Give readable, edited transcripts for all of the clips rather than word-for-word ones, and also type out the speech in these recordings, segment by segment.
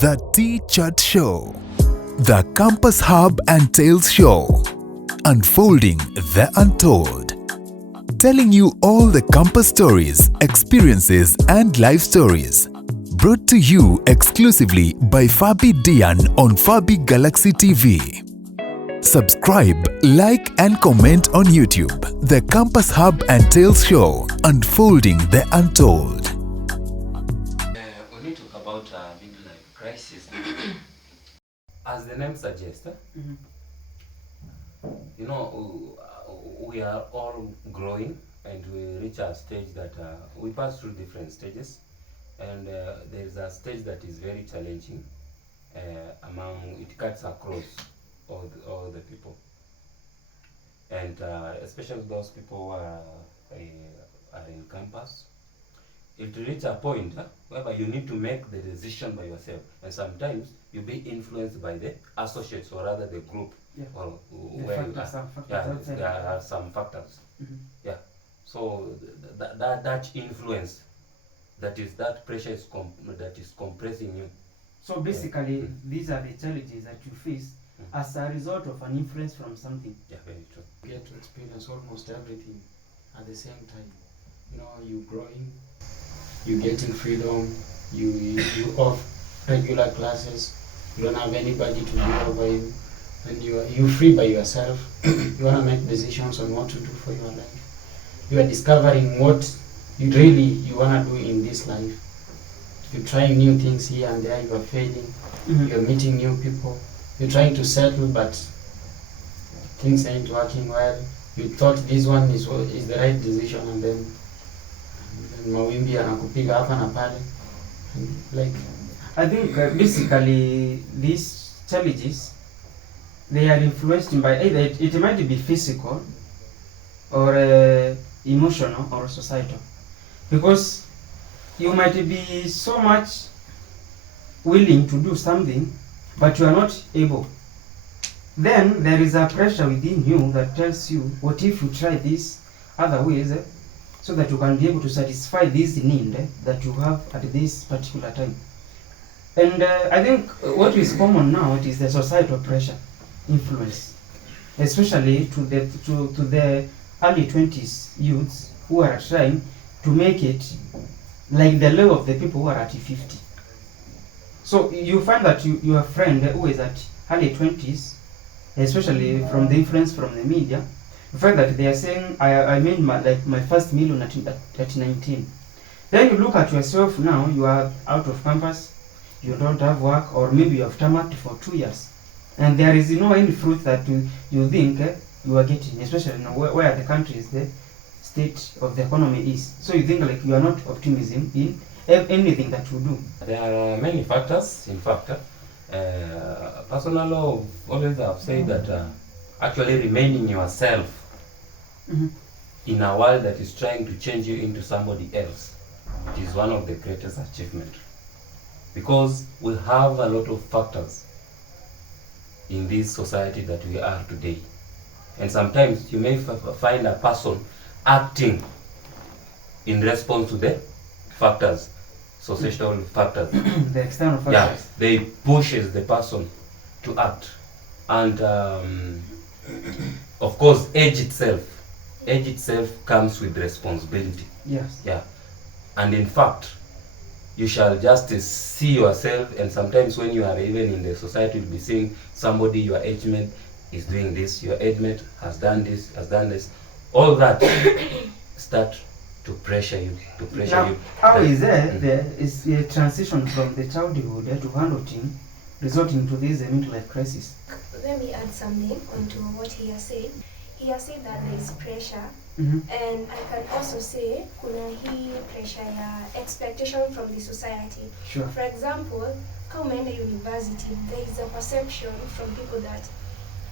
The Tchut Show, the Campus Hub and Tales Show, unfolding the untold, telling you all the campus stories, experiences, and life stories. Brought to you exclusively by Fabi Dian on Fabi Galaxy TV. Subscribe, like, and comment on YouTube. The Campus Hub and Tales Show, unfolding the untold. When we talk about midlife crisis, as the name suggests, you know, we are all growing and we reach a stage that we pass through different stages, and there is a stage that is very challenging. It cuts across all the people, and especially those people who are in campus. It reach a point whereby you need to make the decision by yourself, and sometimes you be influenced by the associates or rather the group, or where you are. There are some factors. Yeah. So that influence, that pressure is that is compressing you. So basically, these are the challenges that you face as a result of an influence from something. Yeah, very true. You get to experience almost everything at the same time. You know, you growing, you getting freedom, you off regular classes, you don't have anybody to be over you, and you're free by yourself. You want to make decisions on what to do for your life. You are discovering what you want to do in this life. You're trying new things here and there, you are failing, you're meeting new people, you're trying to settle, but things ain't working well. You thought this one is the right decision, and then mawimbi anakupiga hapa na pale. Like, I think basically these challenges, they are influenced by either it might be physical or emotional or societal, because you might be so much willing to do something but you are not able. Then there is a pressure within you that tells you, what if you try this other ways so that you can be able to satisfy this need that you have at this particular time. And I think what is common now, it is the societal pressure influence, especially to the early 20s youths who are trying to make it like the level of the people who are at 50. So you find that your friend who is at early 20s, especially from the influence from the media, you find that they are saying, I made my first million at 19. Then you look at yourself now, you are out of campus, you don't have work, or maybe you have tarmacked for 2 years. And there is any fruit that you think you are getting, especially where the country is, the state of the economy is. So you think like you are not optimism in anything that you do. There are many factors, in fact. Personal law always have said that actually remaining yourself in a world that is trying to change you into somebody else, it is one of the greatest achievements. Because we have a lot of factors in this society that we are today. And sometimes you may find a person acting in response to the factors, societal factors. The external factors. Yeah, they pushes the person to act. And of course, age itself comes with responsibility. Yes. Yeah. And in fact, you shall just see yourself, and sometimes when you are even in the society, you'll be seeing somebody, your age mate is doing this, your age mate has done this. All that start to pressure you, How is there is a transition from the childhood to adulting, resulting to this midlife crisis? Let me add something onto what he has said. He has said that there is pressure, and I can also say kuna hii pressure ya expectation from the society. Sure. For example, kama umeenda university, there is a perception from people that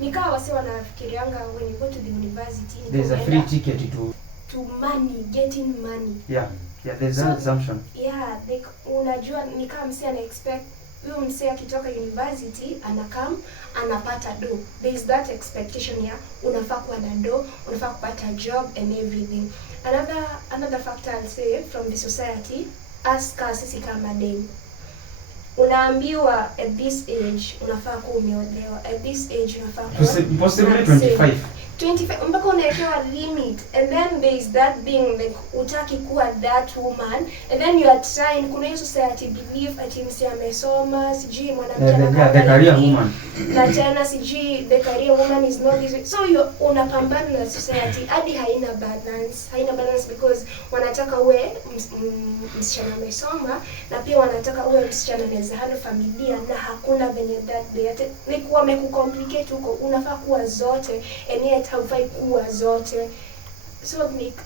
nikawa wase wanafikirianga when you go to the university, there's a free ticket to money, getting money. Yeah, there's an assumption. Yeah, unajua nikaa mse ana expect huyo mse akitoka university anakam anapata do. There is that expectation ya unafaa kuwa na do, unafaa kupata job and everything. Another factor I'll say from the society, as sisi kama dem, unaambiwa at this age unafaa kuwa umeolewa, at this age unafaa kuwa Possibly 25. 25 mpaka unawekewa limit, and then there is that thing like utaki kuwa that woman, and then you are trying, kuna hiyo society belief ati msi amesoma sijui mwanamke anakaa the career woman, na tena sijui the career woman is not this, so you unapambana na society hadi haina balance because wanataka uwe msichana amesoma na pia wanataka uwe msichana anaweza handle familia, na hakuna venye that they like wamekucomplicate huko, unafaa kuwa zote and yet haufai kuwa zote, so like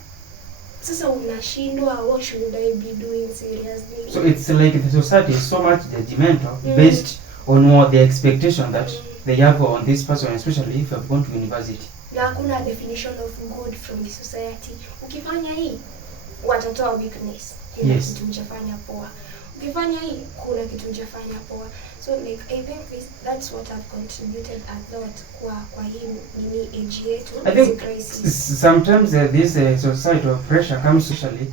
sasa unashindwa, what should I be doing seriously? so it's like the society is so much judgmental based on what the expectation that they have on this person, especially if you have gone to university. Na hakuna definition of good from the society. Ukifanya hii watatoa weakness, kuna Yes. kitu mchafanya poa. Ukifanya hii kuna kitu mchafanya poa. So like I think that's what I've contributed a lot kwa hii nini age yetu. I think crisis. sometimes this societal pressure comes socially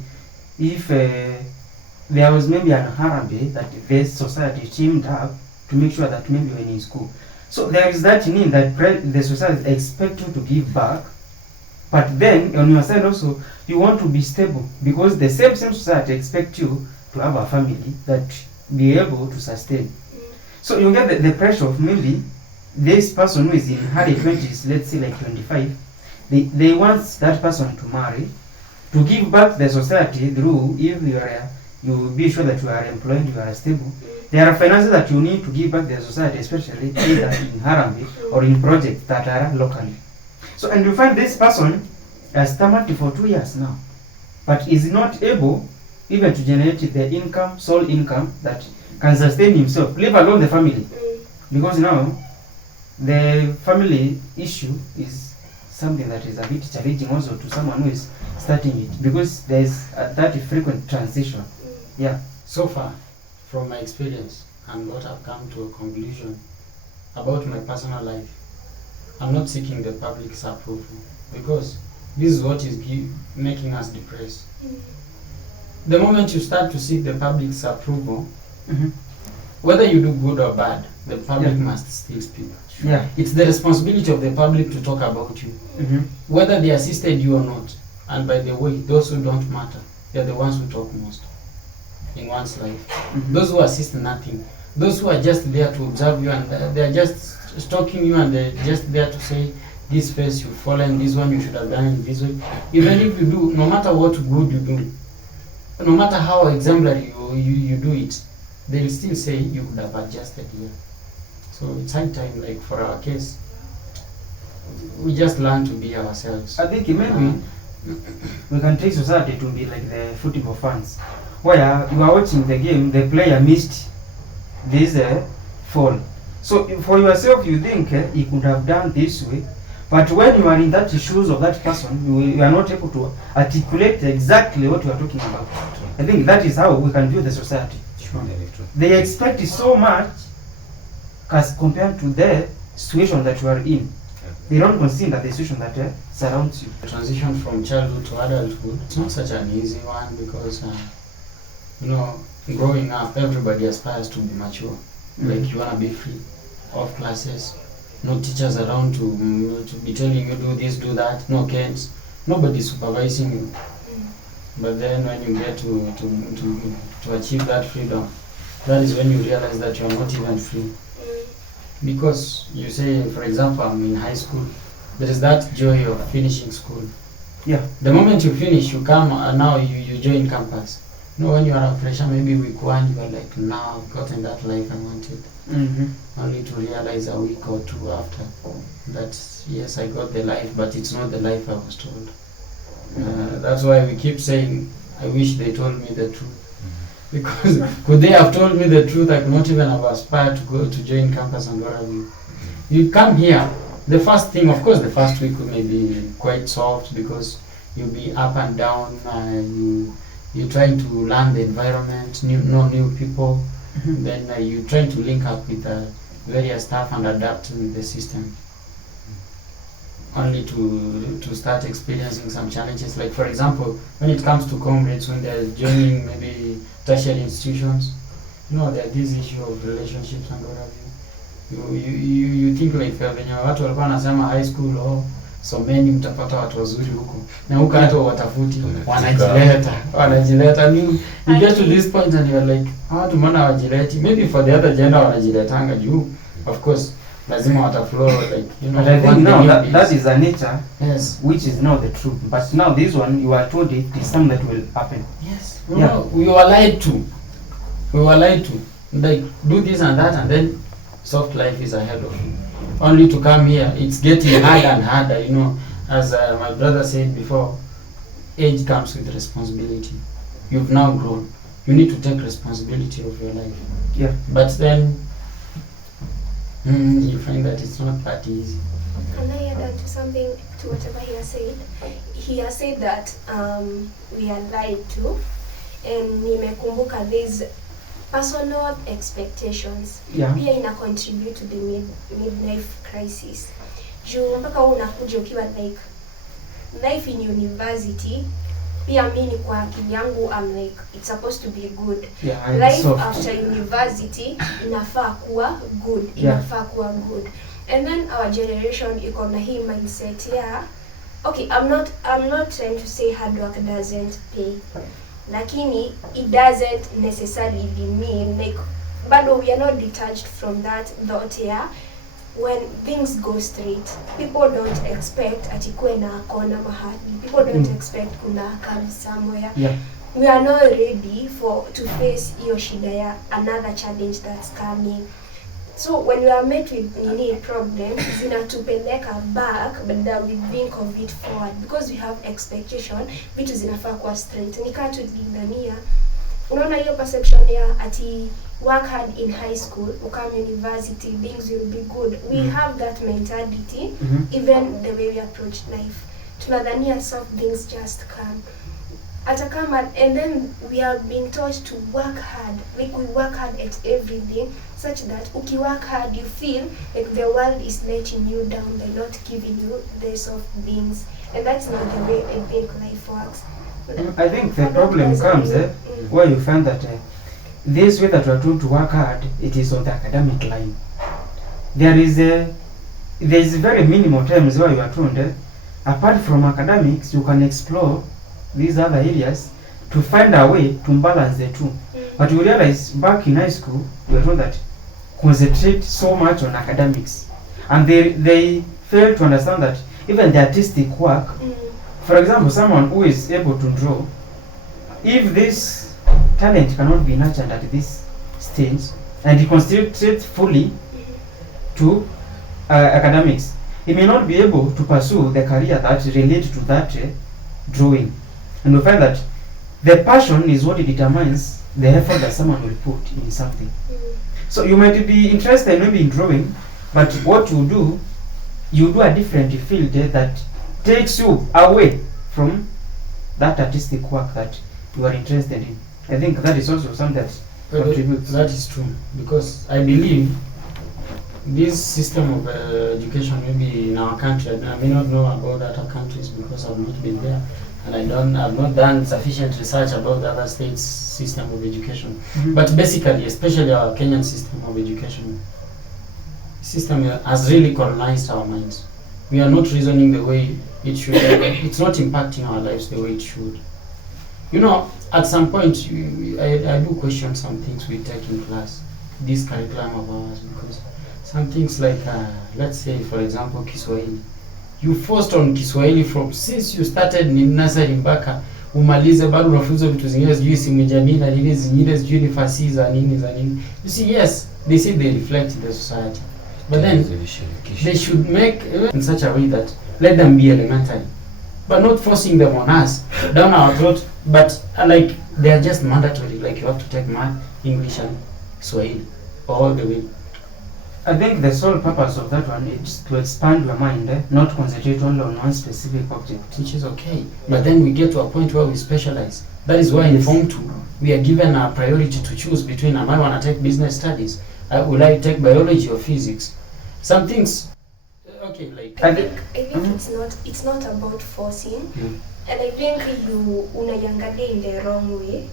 if there was maybe an Harambee that this society teamed up to make sure that maybe when in school. So there is that need that the society expect you to give back, but then on your side also you want to be stable because the same society expect you to have a family that be able to sustain. So you get the pressure of maybe this person who is in early 20s, let's say like 25, they want that person to marry, to give back the society through, if you be sure that you are employed, you are stable. There are finances that you need to give back the society, especially either in Harambee or in projects that are locally. So, and you find this person has stammered for 2 years now, but is not able even to generate the income, sole income that can sustain himself, leave alone the family. Because now, the family issue is something that is a bit challenging also to someone who is starting it, because there is that frequent transition. Yeah. So far, from my experience and what I've come to a conclusion about my personal life, I'm not seeking the public's approval because this is what is making us depressed. The moment you start to seek the public's approval, whether you do good or bad, the public must still speak. Yeah. It's the responsibility of the public to talk about you, whether they assisted you or not. And by the way, those who don't matter, they're the ones who talk most in one's life. Those who assist nothing, those who are just there to observe you and they're just stalking you and they're just there to say, this face you've fallen, this one you should have done in this way. Even if you do, no matter what good you do, no matter how exemplary you do it, they'll still say you could have adjusted here. So it's high time, like for our case, we just learn to be ourselves. I think maybe we can take society to be like the football fans, where you are watching the game, the player missed this fall. So for yourself, you think he could have done this way, but when you are in that shoes of that person, you are not able to articulate exactly what you are talking about. I think that is how we can view the society. They expect so much as compared to the situation that you are in. They don't consider the situation that surrounds you. The transition from childhood to adulthood, it's not such an easy one because, growing up, everybody aspires to be mature. Like you want to be free of classes, no teachers around to be telling you do this, do that, no kids, nobody supervising you. But then when you get to achieve that freedom, that is when you realize that you are not even free. Because you say, for example, I'm in high school, there is that joy of finishing school. Yeah. The moment you finish, you come and now you join campus. When you are a fresher, maybe week 1, you are like, now I've gotten that life I wanted. Only to realize a week or 2 after that, yes, I got the life, but it's not the life I was told. That's why we keep saying, I wish they told me the truth. Because could they have told me the truth, I could not even have aspired to go to join campus and what have you. You come here, the first thing, of course, the first week may be quite soft because you'll be up and down, you're trying to learn the environment, know new people, then you're trying to link up with various staff and adapt with the system. Only to start experiencing some challenges. Like for example, when it comes to comrades, when they're joining maybe tertiary institutions, You know, there's this issue of relationships and what have you think like venye watu walikuwa wanasema high school someni mtapata watu wazuri huko, na huko hata watafuti wanajileta you get to this point and you're like watu maana wajileti, maybe for the other gender wanajiletanga juu of course lazima wataflow like you know. But I think now that is a nature, yes, which is now the truth. But now this one, you are told it is something that will happen. yes, Yeah. we were lied to like do this and that, and then soft life is ahead of you, only to come here it's getting harder and harder, you know. As my brother said before, age comes with responsibility. You've now grown, you need to take responsibility of your life. Yeah. But then you find that it's not that easy. Can I add to something to whatever he has said? He has said that we are lied to, and nimekumbuka these personal expectations. Yeah. Pia ina contribute to the midlife crisis. Juu mpaka unakuja ukiwa like life in university, pia mimi kwa akili yangu I'm like it's supposed to be good. Yeah, life soft. After university inafaa kuwa good. Yeah. Inafaa kuwa good. And then our generation iko na hii mindset, yeah. Okay, I'm not trying to say hard work doesn't pay. Lakini it doesn't necessarily mean like bado we are not detached from that thought, yeah. When things go straight, people don't expect atikuwe na kona mahali. People don't expect kuna curve somewhere. Yeah. We are not ready to face hiyo shida ya another challenge that's coming. So when we are met with problems, zinatupeleka back, but then we think of it forward because we have expectation, vitu zinafaa kuwa straight. Nika tulingania, unaona hiyo perception ya ati work hard in high school, ukam university, things will be good. We have that mentality, even the way we approach life. Tunadhania soft things just come. Atakama, and then we are being taught to work hard. Like we work hard at everything, such that uki work hard, you feel like the world is letting you down by not giving you the soft things, and that's not the way I think life works. I think the problem comes where you find that this way that we are told to work hard, it is on the academic line. There is very minimal times where you are told apart from academics, you can explore these other areas to find a way to balance the two. But you realize back in high school, we were told that concentrate so much on academics, and they fail to understand that even the artistic work, for example, someone who is able to draw, if this talent cannot be nurtured at this stage and he concentrates fully to academics, he may not be able to pursue the career that relates to that drawing. And we find that the passion is what determines the effort that someone will put in something. So you might be interested maybe in drawing, but what you do a different field that takes you away from that artistic work that you are interested in. I think that is also something that contributes. That is true, because I believe this system of education, maybe in our country, I may not know about other countries because I've not been there, and I've not done sufficient research about the other states' system of education. But basically, especially our Kenyan system of education, system has really colonized our minds. We are not reasoning the way it should. It's not impacting our lives the way it should. You know, at some point, I do question some things we take in class, this curriculum of ours, because some things like, let's say, for example, Kiswahili. You forced on Kiswahili from since you started in nursery mpaka umalize, bado unafunzwa vitu zingine sijui simu jamii na nini zingine sijui ni fasihi za nini. You see, yes, they say they reflect the society, but then they should make in such a way that let them be elementary, but not forcing them on us down our throat. But like they are just mandatory, like you have to take math, English and Swahili all the way. I think the sole purpose of that one is to expand your mind, not concentrate only on one specific object. Which is okay, but then we get to a point where we specialize. That is why in Form 2, we are given a priority to choose between, am I want to take business studies? Will I take biology or physics? Some things, okay, like... I think it's not about forcing, and I think you unaiangalia in the wrong way.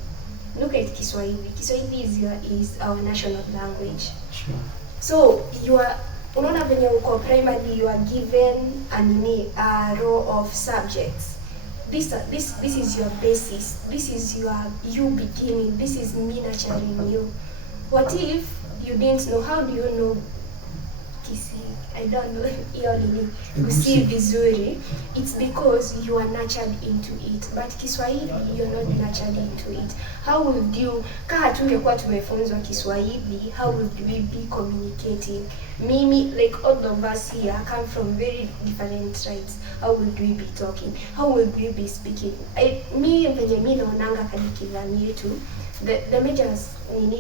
look at Kiswahili. Kiswahili is our national language. Sure. So you are, unaona venye uko primary, you are given a row of subjects. This is your basis. This is you beginning. This is me nurturing you. What if you didn't know? How do you know Kisi? I don't know hiyo nini kusi vizuri. It's because you are nurtured into it. But Kiswahili, you're not nurtured into it. How would you, kama tungekuwa tumefunzwa Kiswahili, how would we be communicating? Mimi, like all of us here, come from very different tribes. How would we be talking? How would we be speaking? Me venye mi naonanga curriculum yetu, the major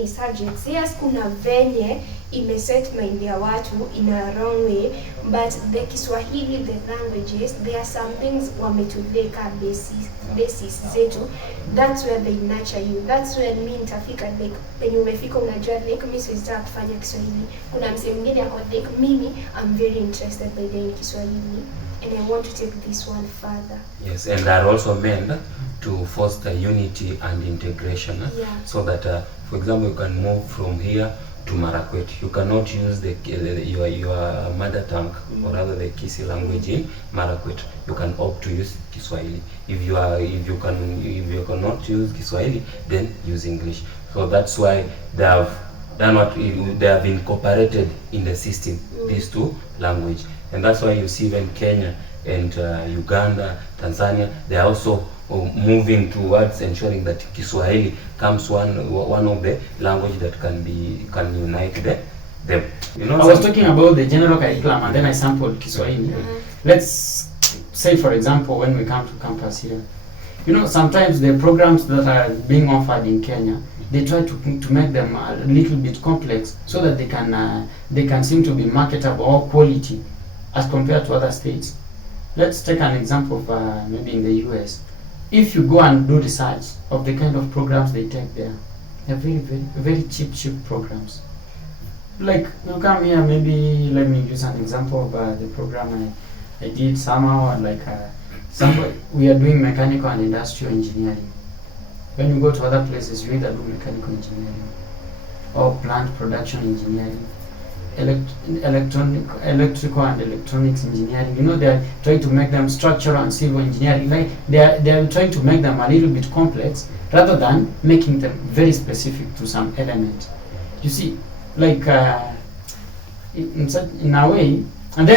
subjects, yes, kuna venye imeset mind ya watu in a wrong way, but the Kiswahili, the languages, there are some things wametuleka basis zetu. That's where they nurture you. That's where mi nitafika, like penye umefika unajua, like mi siwezitaka kufanya Kiswahili, kuna msee mwingine ako like mimi, I'm very interested by the Kiswahili and I want to take this one further. Yes, and they are also meant to foster unity and integration, Yeah. so that for example, you can move from here to Marakwet. You cannot use your mother tongue, or rather the Kisi language in Marakwet. You can opt to use Kiswahili. If you cannot use Kiswahili, then use English. So that's why they have done what they have incorporated in the system, these two language, and that's why you see even Kenya and Uganda, Tanzania, they are also moving towards ensuring that Kiswahili comes one of the language that can unite them. You know, I was talking about the general curriculum and then I sampled Kiswahili. Let's say, for example, when we come to campus here, you know, sometimes the programs that are being offered in Kenya, they try to make them a little bit complex so that they can seem to be marketable or quality as compared to other states. Let's take an example of maybe in the US. If you go and do research of the kind of programs they take there, they're very, very, very cheap programs. Like, you come here, maybe let me use an example of the program I did somehow, like we are doing mechanical and industrial engineering. When you go to other places, you either do mechanical engineering or plant production engineering, electrical and electronics engineering. You know, they are trying to make them structural and civil engineering. Like they are trying to make them a little bit complex rather than making them very specific to some element. You see, like in a way, and then